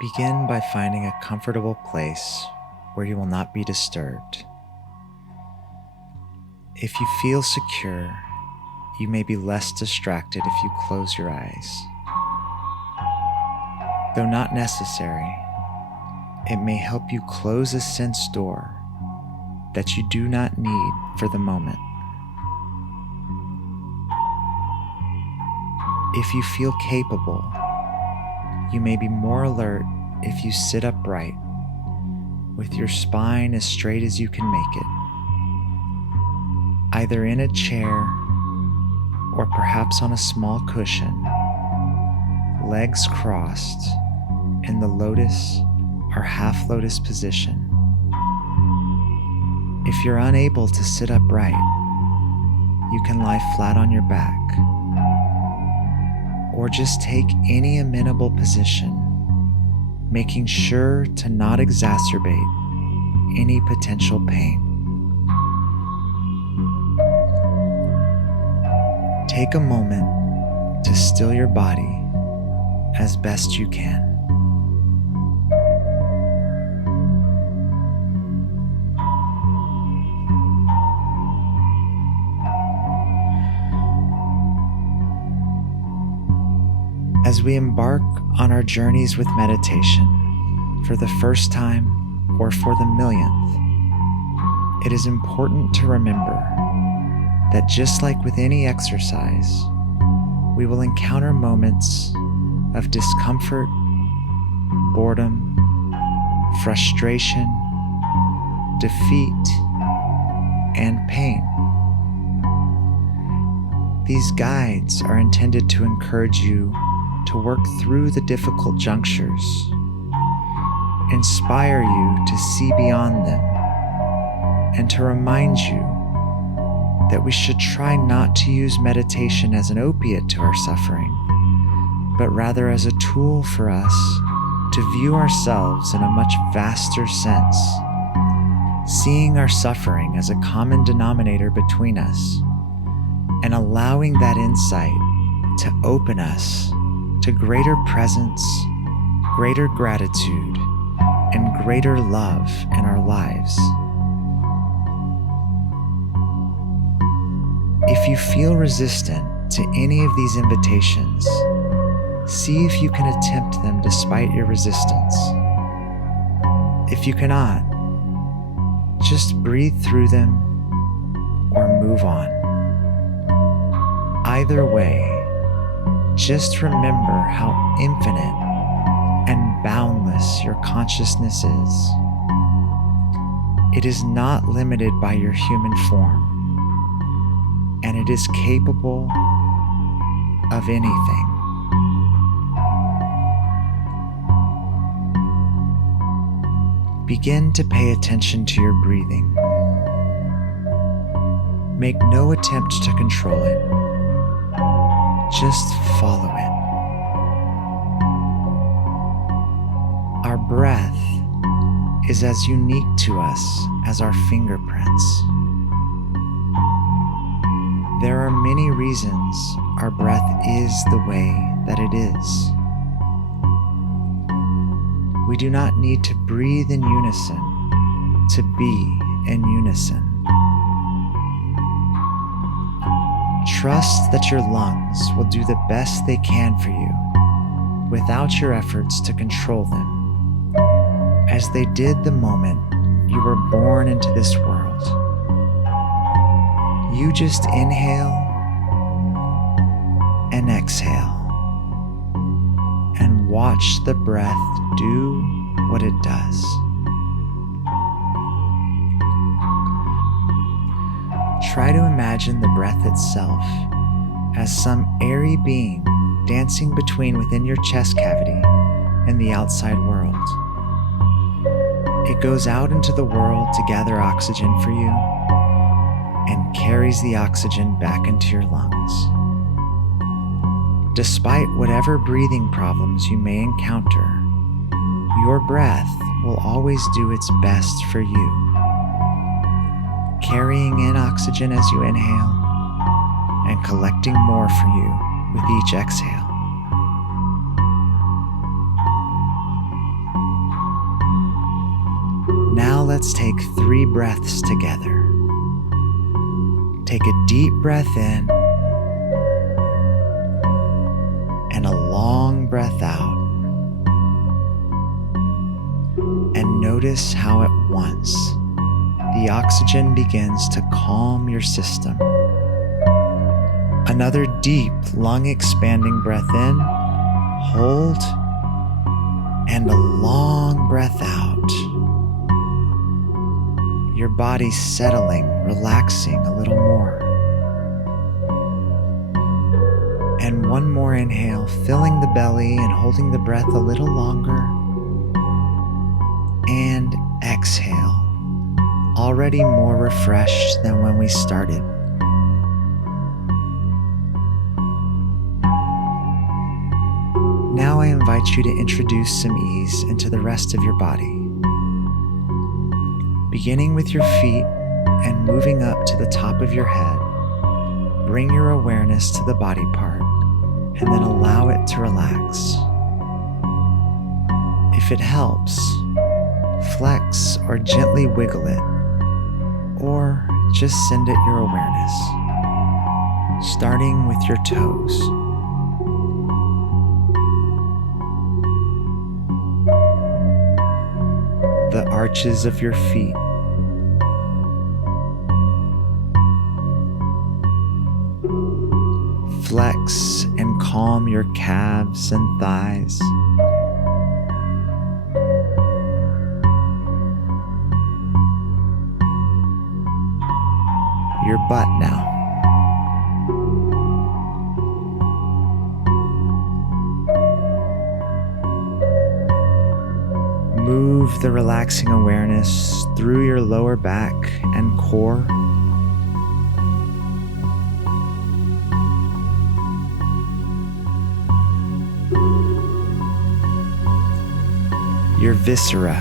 Begin by finding a comfortable place where you will not be disturbed. If you feel secure, you may be less distracted if you close your eyes. Though not necessary, it may help you close a sense door that you do not need for the moment. If you feel capable, you may be more alert if you sit upright, with your spine as straight as you can make it, either in a chair or perhaps on a small cushion, legs crossed in the lotus or half lotus position. If you're unable to sit upright, you can lie flat on your back, or just take any amenable position, making sure to not exacerbate any potential pain. Take a moment to still your body as best you can. As we embark on our journeys with meditation, for the first time or for the millionth, it is important to remember that just like with any exercise, we will encounter moments of discomfort, boredom, frustration, defeat, and pain. These guides are intended to encourage you to work through the difficult junctures, inspire you to see beyond them, and to remind you that we should try not to use meditation as an opiate to our suffering, but rather as a tool for us to view ourselves in a much vaster sense, seeing our suffering as a common denominator between us, and allowing that insight to open us to greater presence, greater gratitude, and greater love in our lives. If you feel resistant to any of these invitations, see if you can attempt them despite your resistance. If you cannot, just breathe through them or move on. Either way, just remember how infinite and boundless your consciousness is. It is not limited by your human form, and it is capable of anything. Begin to pay attention to your breathing. Make no attempt to control it. Just follow it. Our breath is as unique to us as our fingerprints. There are many reasons our breath is the way that it is. We do not need to breathe in unison to be in unison. Trust that your lungs will do the best they can for you without your efforts to control them, as they did the moment you were born into this world. You just inhale and exhale and watch the breath do what it does. Try to imagine the breath itself as some airy being dancing within your chest cavity and the outside world. It goes out into the world to gather oxygen for you and carries the oxygen back into your lungs. Despite whatever breathing problems you may encounter, your breath will always do its best for you, carrying in oxygen as you inhale and collecting more for you with each exhale. let's take 3 breaths together. Take a deep breath in and a long breath out. And notice how at once the oxygen begins to calm your system. Another deep, lung-expanding breath in, hold, and a long breath out. Your body's settling, relaxing a little more. And one more inhale, filling the belly and holding the breath a little longer. And exhale, already more refreshed than when we started. Now I invite you to introduce some ease into the rest of your body. Beginning with your feet and moving up to the top of your head, bring your awareness to the body part and then allow it to relax. If it helps, flex or gently wiggle it, or just send it your awareness, starting with your toes. The arches of your feet, flex and calm your calves and thighs. Your butt now. Move the relaxing awareness through your lower back and core. Your viscera.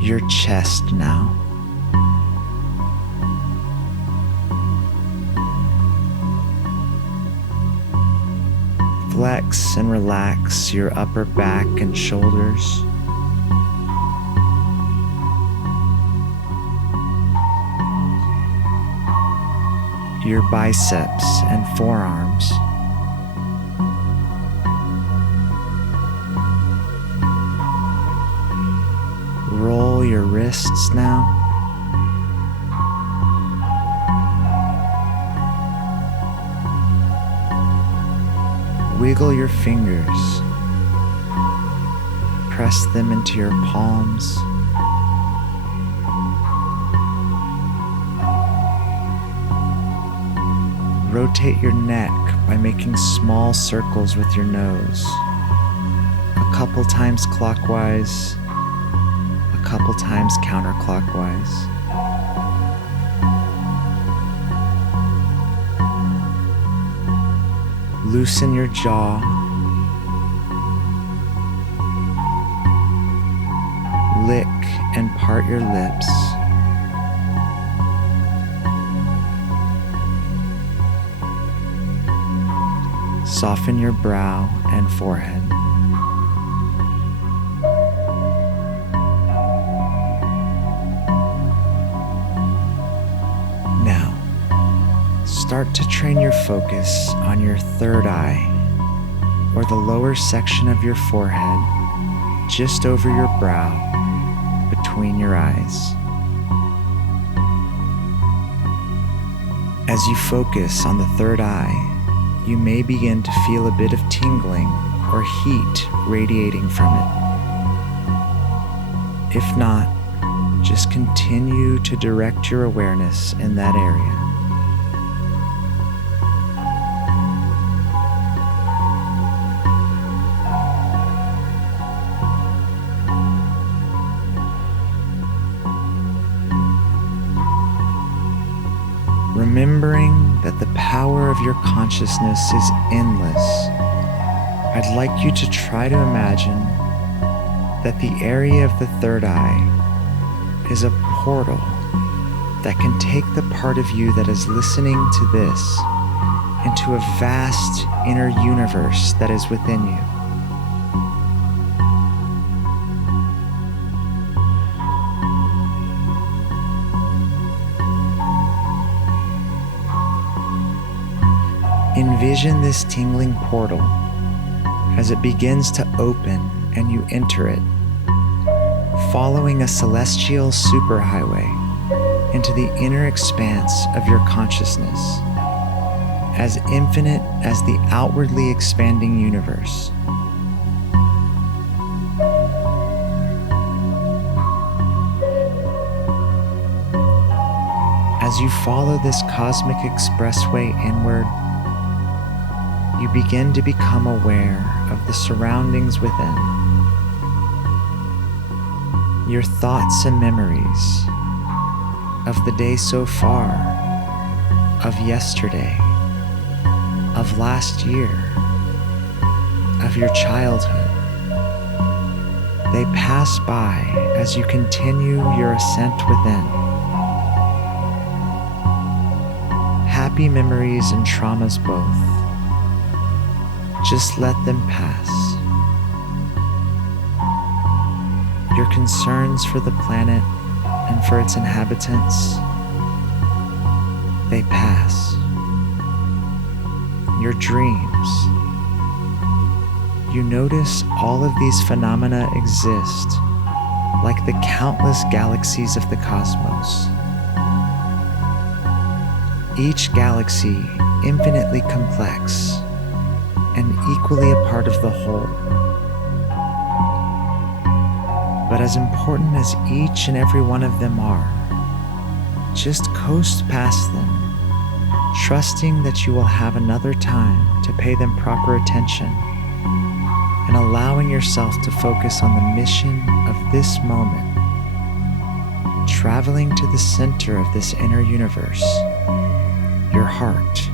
Your chest now. Flex and relax your upper back and shoulders. Your biceps and forearms. Roll your wrists now. Wiggle your fingers. Press them into your palms. Rotate your neck by making small circles with your nose. A couple times clockwise, a couple times counterclockwise. Loosen your jaw. Lick and part your lips. Soften your brow and forehead. Now, start to train your focus on your third eye, or the lower section of your forehead, just over your brow, between your eyes. As you focus on the third eye, you may begin to feel a bit of tingling or heat radiating from it. If not, just continue to direct your awareness in that area. Remembering that the power of your consciousness is endless, I'd like you to try to imagine that the area of the third eye is a portal that can take the part of you that is listening to this into a vast inner universe that is within you. Envision this tingling portal as it begins to open and you enter it, following a celestial superhighway into the inner expanse of your consciousness, as infinite as the outwardly expanding universe. As you follow this cosmic expressway inward, you begin to become aware of the surroundings within. Your thoughts and memories of the day so far, of yesterday, of last year, of your childhood. They pass by as you continue your ascent within. Happy memories and traumas both. Just let them pass. Your concerns for the planet and for its inhabitants, they pass. Your dreams. You notice all of these phenomena exist like the countless galaxies of the cosmos. Each galaxy infinitely complex and equally a part of the whole. But as important as each and every one of them are, just coast past them, trusting that you will have another time to pay them proper attention, and allowing yourself to focus on the mission of this moment, traveling to the center of this inner universe, your heart.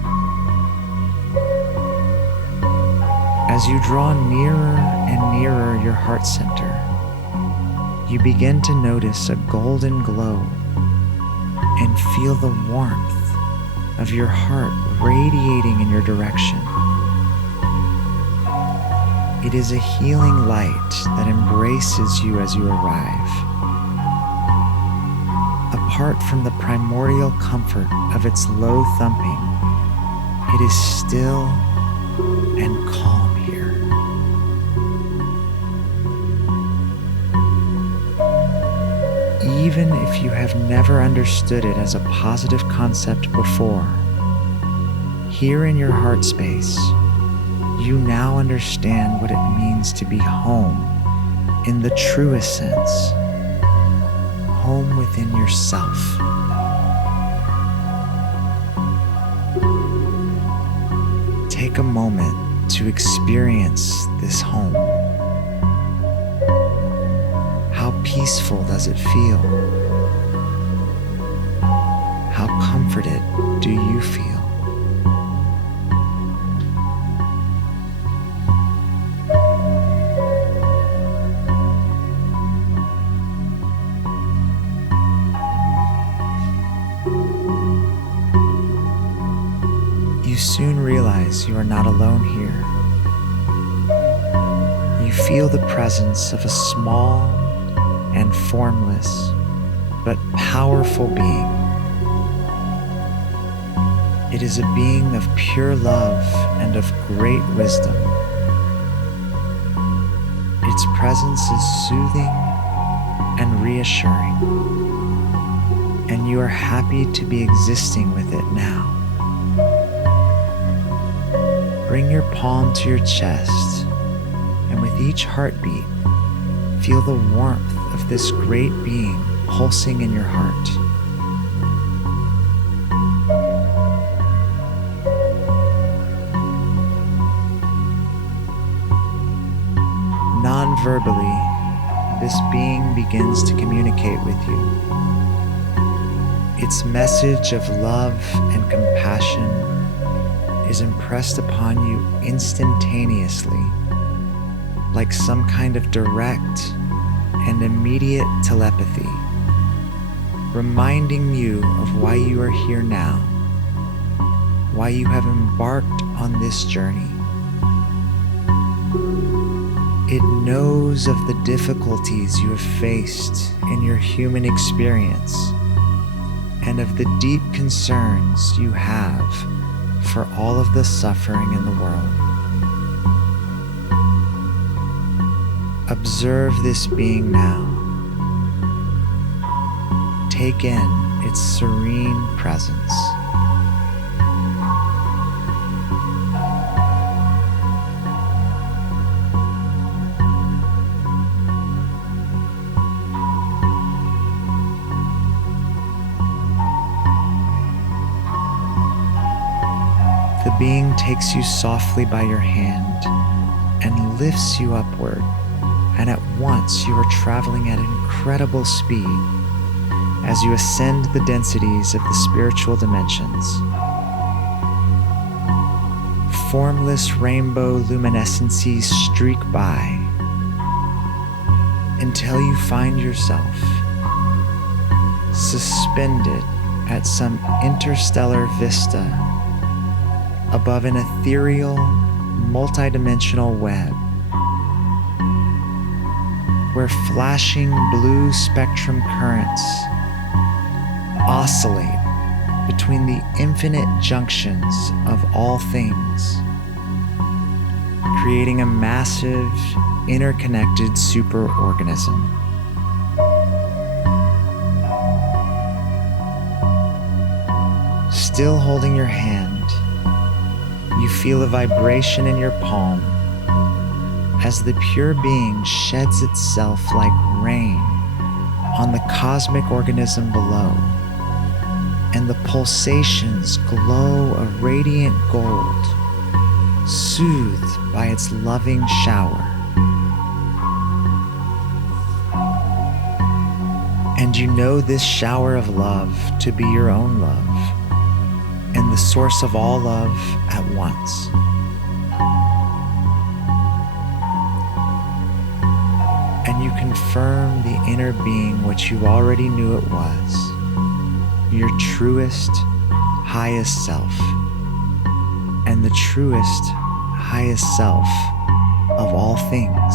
As you draw nearer and nearer your heart center, you begin to notice a golden glow and feel the warmth of your heart radiating in your direction. It is a healing light that embraces you as you arrive. Apart from the primordial comfort of its low thumping, it is still and calm here. Even if you have never understood it as a positive concept before, here in your heart space, you now understand what it means to be home in the truest sense, home within yourself. Take a moment to experience this home. How peaceful does it feel? How comforted do you feel? You soon realize you are not alone here. You feel the presence of a small and formless but powerful being. It is a being of pure love and of great wisdom. Its presence is soothing and reassuring, and you are happy to be existing with it now. Bring your palm to your chest, and with each heartbeat, feel the warmth of this great being pulsing in your heart. Non-verbally, this being begins to communicate with you. Its message of love and compassion is impressed upon you instantaneously, like some kind of direct and immediate telepathy, reminding you of why you are here now, why you have embarked on this journey. It knows of the difficulties you have faced in your human experience and of the deep concerns you have for all of the suffering in the world. Observe this being now. Take in its serene presence. The being takes you softly by your hand and lifts you upward, and at once you are traveling at incredible speed as you ascend the densities of the spiritual dimensions. Formless rainbow luminescencies streak by until you find yourself suspended at some interstellar vista above an ethereal, multidimensional web where flashing blue spectrum currents oscillate between the infinite junctions of all things, creating a massive, interconnected superorganism. Still holding your hand, you feel a vibration in your palm as the pure being sheds itself like rain on the cosmic organism below, and the pulsations glow a radiant gold, soothed by its loving shower. And you know this shower of love to be your own love, and the source of all love at once. And you confirm the inner being which you already knew it was, your truest, highest self, and the truest, highest self of all things.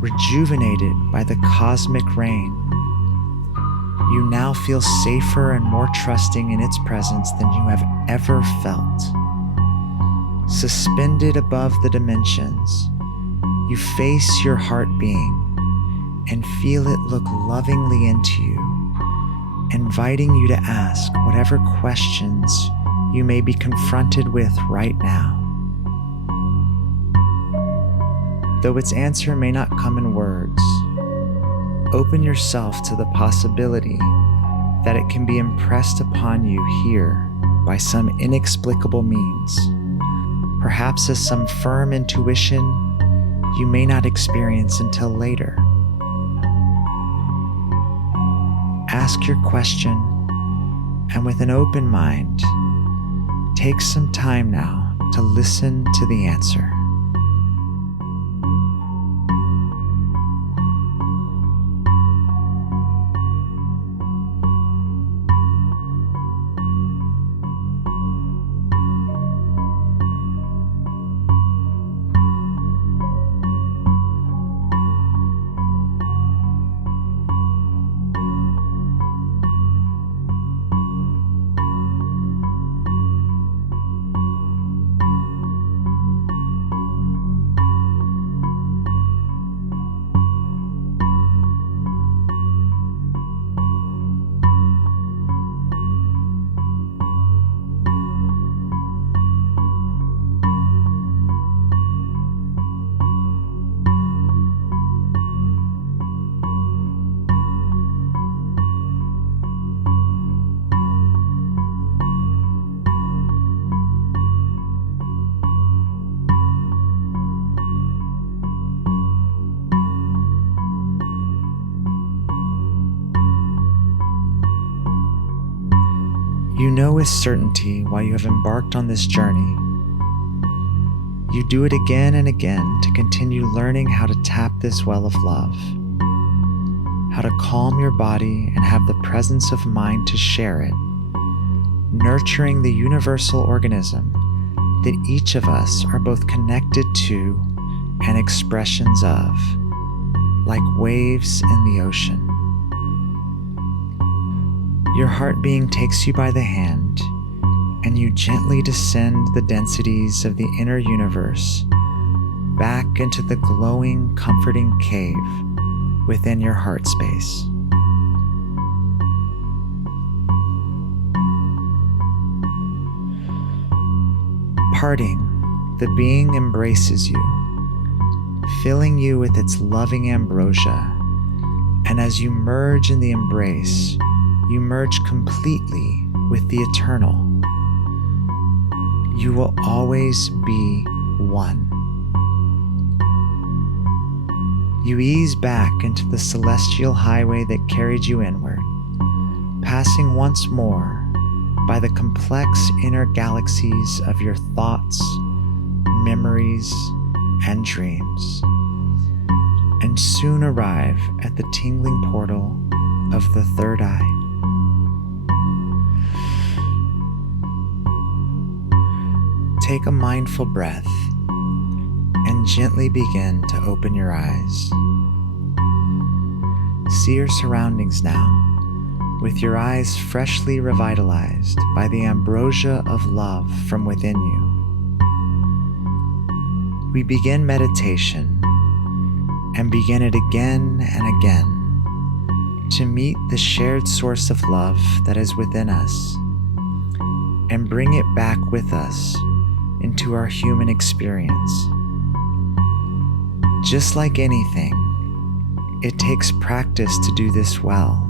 Rejuvenated by the cosmic rain, you now feel safer and more trusting in its presence than you have ever felt. Suspended above the dimensions, you face your heart being and feel it look lovingly into you, inviting you to ask whatever questions you may be confronted with right now. Though its answer may not come in words, open yourself to the possibility that it can be impressed upon you here by some inexplicable means, perhaps as some firm intuition you may not experience until later. Ask your question, and with an open mind, take some time now to listen to the answer. You know with certainty why you have embarked on this journey. You do it again and again to continue learning how to tap this well of love, how to calm your body and have the presence of mind to share it, nurturing the universal organism that each of us are both connected to and expressions of, like waves in the ocean. Your heart being takes you by the hand, and you gently descend the densities of the inner universe back into the glowing, comforting cave within your heart space. Parting, the being embraces you, filling you with its loving ambrosia, and as you merge in the embrace, you merge completely with the eternal. You will always be one. You ease back into the celestial highway that carried you inward, passing once more by the complex inner galaxies of your thoughts, memories, and dreams, and soon arrive at the tingling portal of the third eye. Take a mindful breath and gently begin to open your eyes. See your surroundings now, with your eyes freshly revitalized by the ambrosia of love from within you. We begin meditation and begin it again and again to meet the shared source of love that is within us and bring it back with us into our human experience. Just like anything, it takes practice to do this well.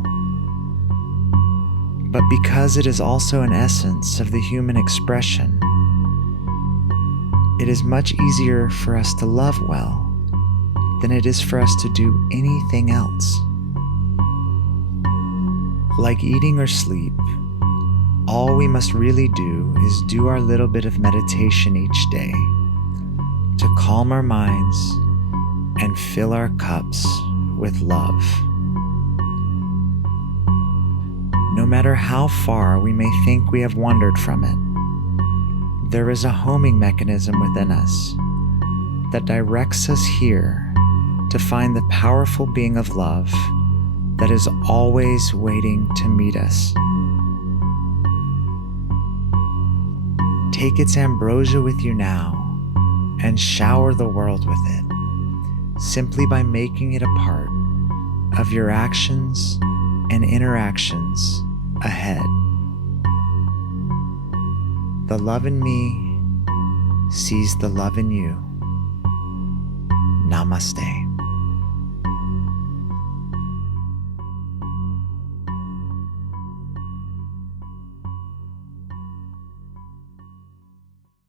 But because it is also an essence of the human expression, it is much easier for us to love well than it is for us to do anything else. Like eating or sleep, all we must really do is do our little bit of meditation each day to calm our minds and fill our cups with love. No matter how far we may think we have wandered from it, there is a homing mechanism within us that directs us here to find the powerful being of love that is always waiting to meet us. Take its ambrosia with you now and shower the world with it, simply by making it a part of your actions and interactions ahead. The love in me sees the love in you. Namaste.